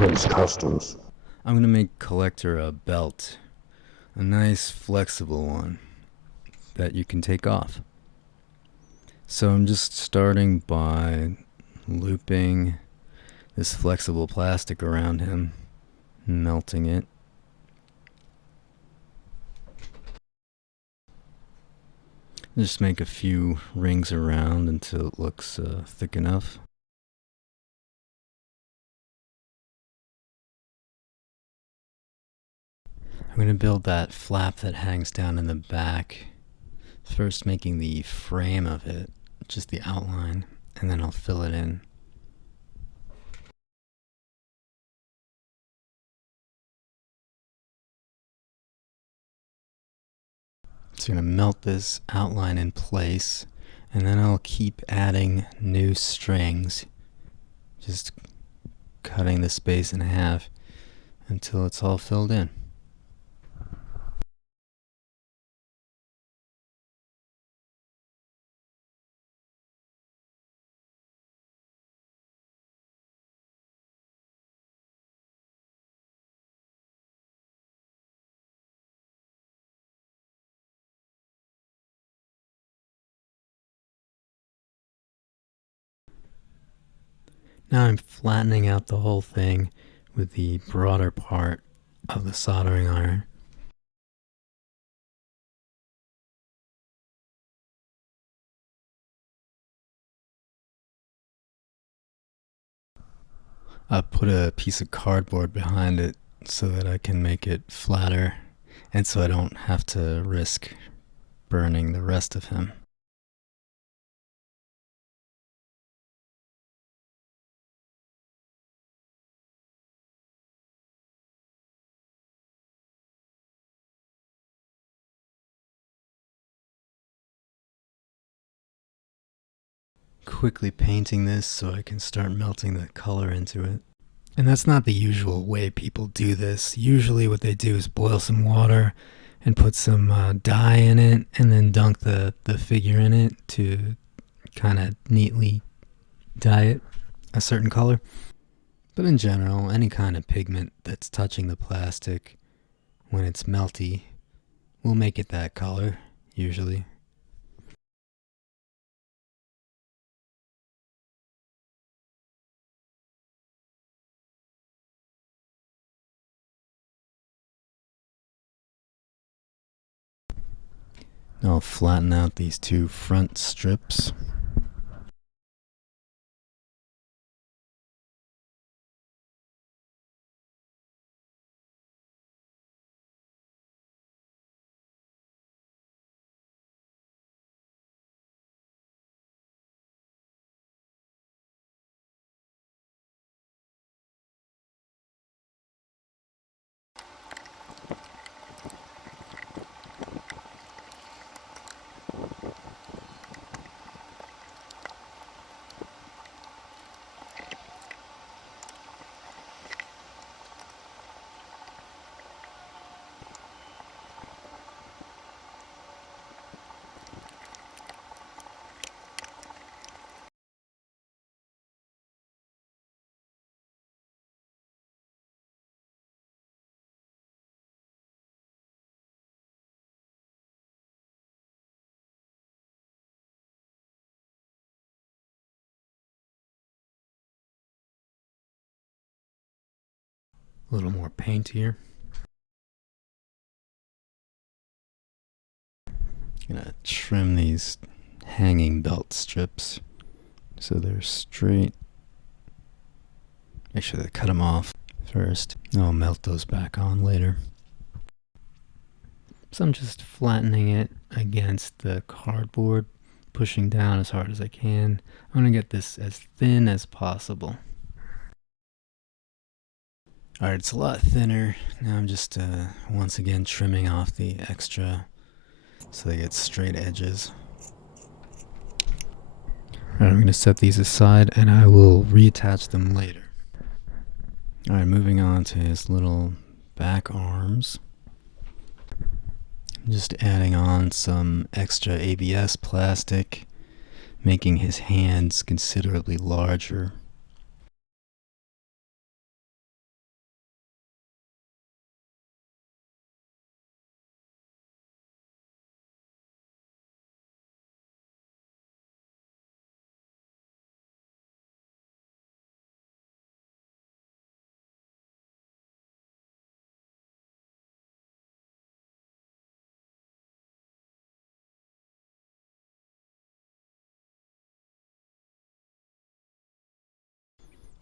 makes customs. I'm gonna make Kollector a belt. A nice flexible one that you can take off. So I'm just starting by looping this flexible plastic around him, melting it. Just make a few rings around until it looks thick enough. I'm going to build that flap that hangs down in the back. First making the frame of it, just the outline, and then I'll fill it in. So I'm going to melt this outline in place, and then I'll keep adding new strings, just cutting the space in half until it's all filled in. Now I'm flattening out the whole thing with the broader part of the soldering iron. I put a piece of cardboard behind it so that I can make it flatter and so I don't have to risk burning the rest of him. Quickly painting this so I can start melting the color into it. And that's not the usual way people do this. Usually what they do is boil some water and put some dye in it and then dunk the figure in it to kind of neatly dye it a certain color. But in general, any kind of pigment that's touching the plastic when it's melty will make it that color, usually. I'll flatten out these two front strips. A little more paint here. Gonna trim these hanging belt strips so they're straight. Make sure to cut them off first. I'll melt those back on later. So I'm just flattening it against the cardboard, pushing down as hard as I can. I'm gonna get this as thin as possible. Alright, it's a lot thinner. Now I'm just once again trimming off the extra so they get straight edges. Alright, I'm going to set these aside and I will reattach them later. Alright, moving on to his little back arms. Just adding on some extra ABS plastic, making his hands considerably larger.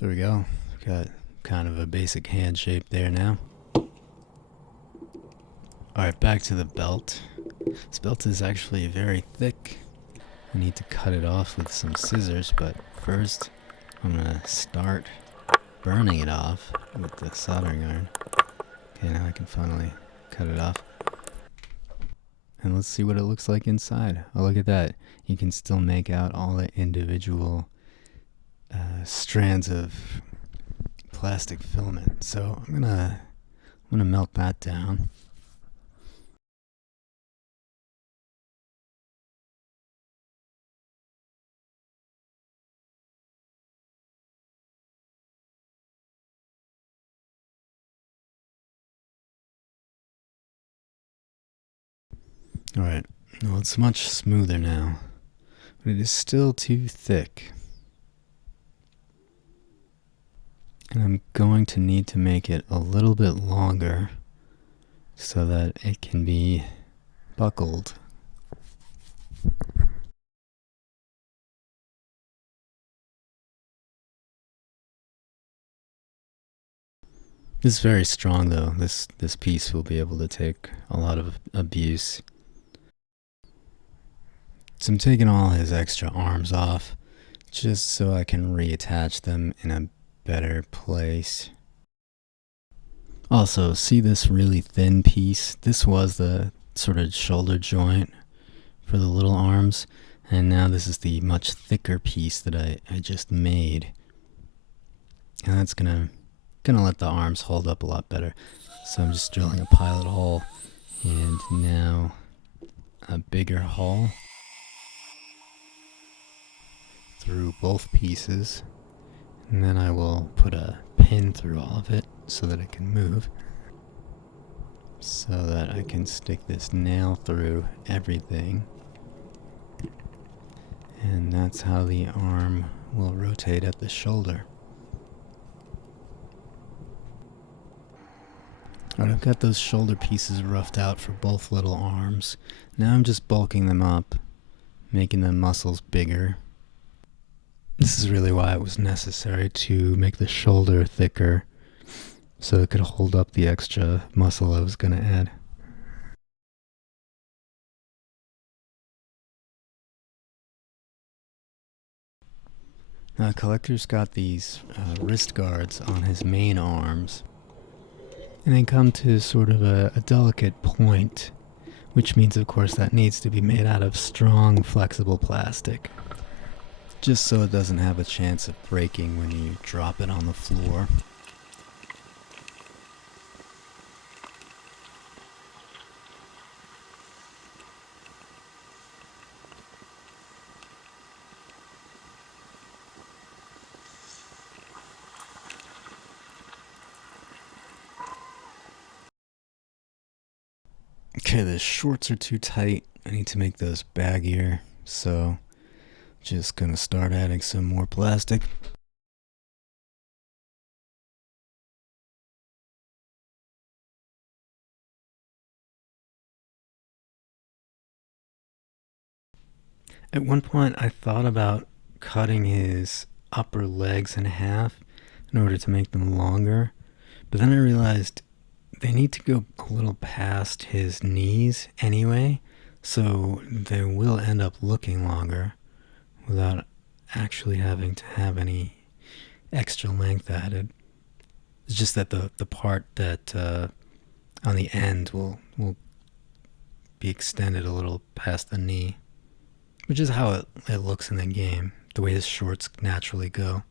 There we go. Got kind of a basic hand shape there now. Alright, back to the belt. This belt is actually very thick. I need to cut it off with some scissors, but first I'm gonna start burning it off with the soldering iron. Okay, now I can finally cut it off. And let's see what it looks like inside. Oh, look at that. You can still make out all the individual strands of plastic filament. So I'm gonna melt that down. Alright, well, it's much smoother now, but it is still too thick. And I'm going to need to make it a little bit longer so that it can be buckled. This is very strong though. This piece will be able to take a lot of abuse. So I'm taking all his extra arms off just so I can reattach them in a better place. Also, see this really thin piece? This was the sort of shoulder joint for the little arms, and now this is the much thicker piece that I just made. And that's gonna let the arms hold up a lot better. So I'm just drilling a pilot hole, and now a bigger hole through both pieces, and then I will put a pin through all of it so that it can move, so that I can stick this nail through everything, and that's how the arm will rotate at the shoulder. Alright, I've got those shoulder pieces roughed out for both little arms. Now I'm just bulking them up, making the muscles bigger. This is really why it was necessary to make the shoulder thicker, so it could hold up the extra muscle I was going to add. Now, Kollector's got these wrist guards on his main arms, and they come to sort of a delicate point, which means, of course, that needs to be made out of strong, flexible plastic, just so it doesn't have a chance of breaking when you drop it on the floor. Okay, the shorts are too tight. I need to make those baggier, so just gonna start adding some more plastic. At one point I thought about cutting his upper legs in half in order to make them longer, but then I realized they need to go a little past his knees anyway, so they will end up looking longer without actually having to have any extra length added. It's just that the part that on the end will be extended a little past the knee, which is how it looks in the game, the way his shorts naturally go.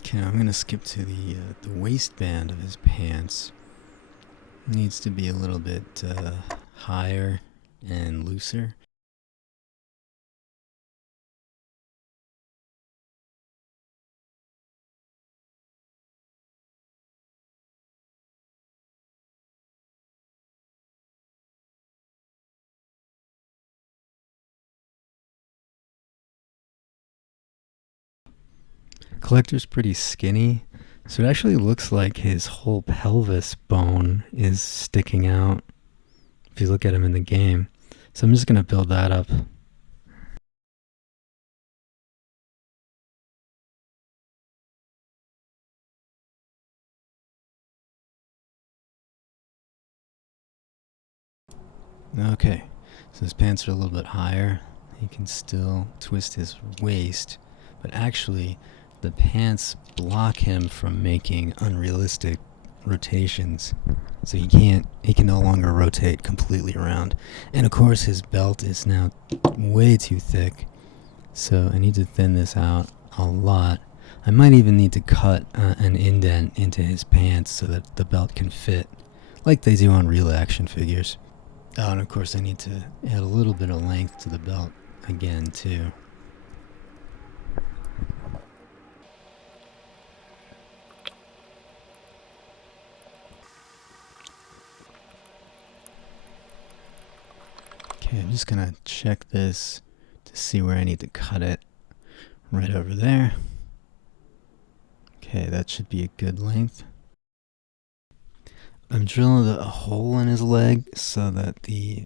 Okay, I'm gonna skip to the waistband of his pants. It needs to be a little bit higher and looser. Kollector's pretty skinny, So it actually looks like his whole pelvis bone is sticking out if you look at him in the game. So I'm just going to build that up. Okay, so his pants are a little bit higher. He can still twist his waist, but actually the pants block him from making unrealistic rotations. So he can no longer rotate completely around. And of course his belt is now way too thick. So I need to thin this out a lot. I might even need to cut an indent into his pants so that the belt can fit, like they do on real action figures. Oh, and of course I need to add a little bit of length to the belt again too. Okay, I'm just gonna check this to see where I need to cut it. Right over there. Okay, that should be a good length. I'm drilling a hole in his leg so that the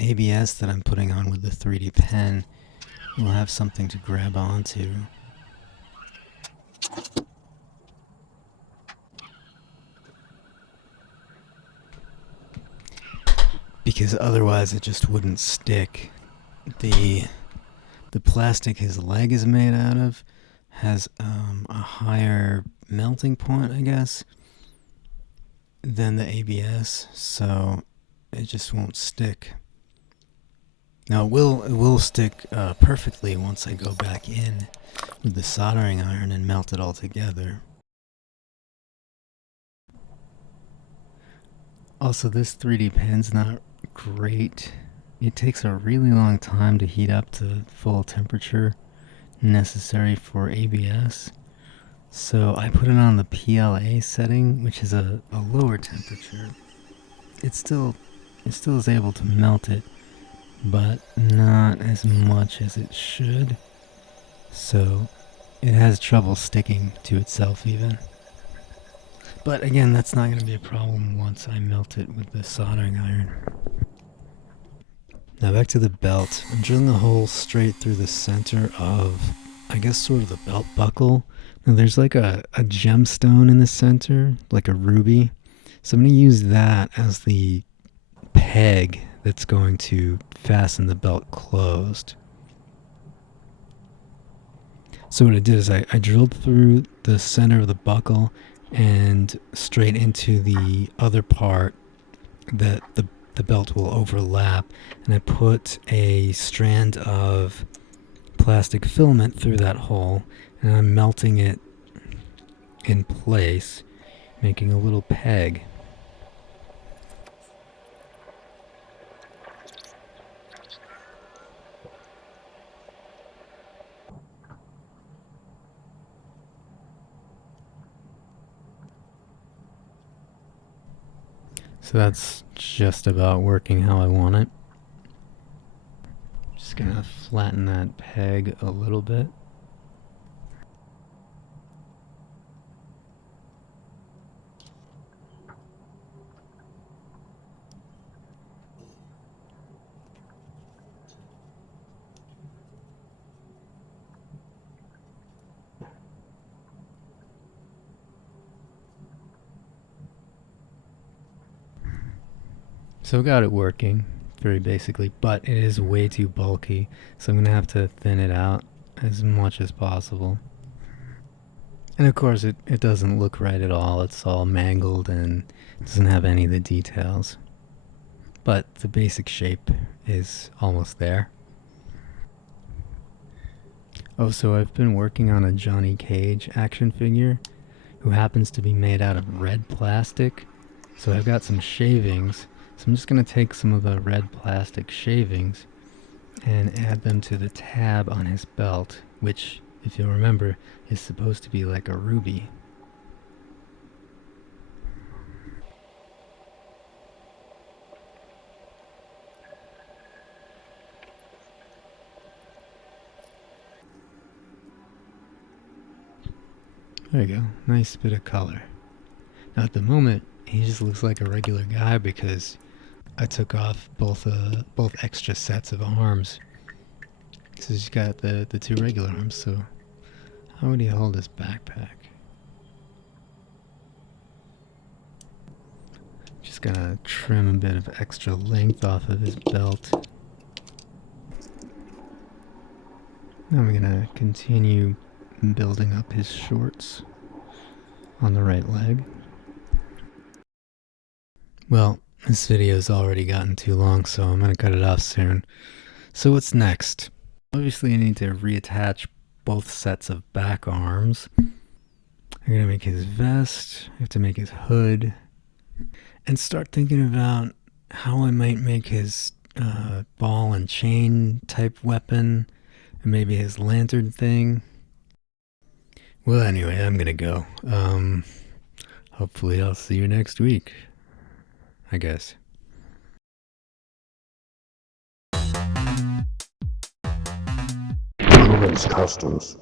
ABS that I'm putting on with the 3D pen will have something to grab onto. Because otherwise it just wouldn't stick. The plastic his leg is made out of has a higher melting point, I guess, than the ABS, so it just won't stick. Now it will stick perfectly once I go back in with the soldering iron and melt it all together. Also, this 3D pen's not great. It takes a really long time to heat up to full temperature necessary for ABS. So I put it on the PLA setting, which is a lower temperature. It still is able to melt it, but not as much as it should. So it has trouble sticking to itself even. But again, that's not going to be a problem once I melt it with the soldering iron. Now back to the belt. I'm drilling a hole straight through the center of, I guess, sort of the belt buckle. Now there's like a gemstone in the center, like a ruby. So I'm going to use that as the peg that's going to fasten the belt closed. So what I did is I drilled through the center of the buckle and straight into the other part that the belt will overlap, and I put a strand of plastic filament through that hole, and I'm melting it in place, making a little peg. So that's just about working how I want it. Just gonna flatten that peg a little bit. So I got it working, very basically, but it is way too bulky, so I'm going to have to thin it out as much as possible. And of course, it doesn't look right at all. It's all mangled and doesn't have any of the details. But the basic shape is almost there. Oh, so I've been working on a Johnny Cage action figure who happens to be made out of red plastic. So I've got some shavings. So I'm just going to take some of the red plastic shavings and add them to the tab on his belt, which, if you'll remember, is supposed to be like a ruby. There you go. Nice bit of color. Now at the moment, he just looks like a regular guy because I took off both extra sets of arms. So he's got the two regular arms, so how would he hold his backpack? Just gonna trim a bit of extra length off of his belt. Now we're gonna continue building up his shorts on the right leg. Well, this video's already gotten too long, so I'm gonna cut it off soon. So what's next? Obviously I need to reattach both sets of back arms. I'm gonna make his vest, I have to make his hood, and start thinking about how I might make his ball and chain type weapon, and maybe his lantern thing. Well, anyway, I'm gonna go. Hopefully I'll see you next week, I guess. Cougan's Customs.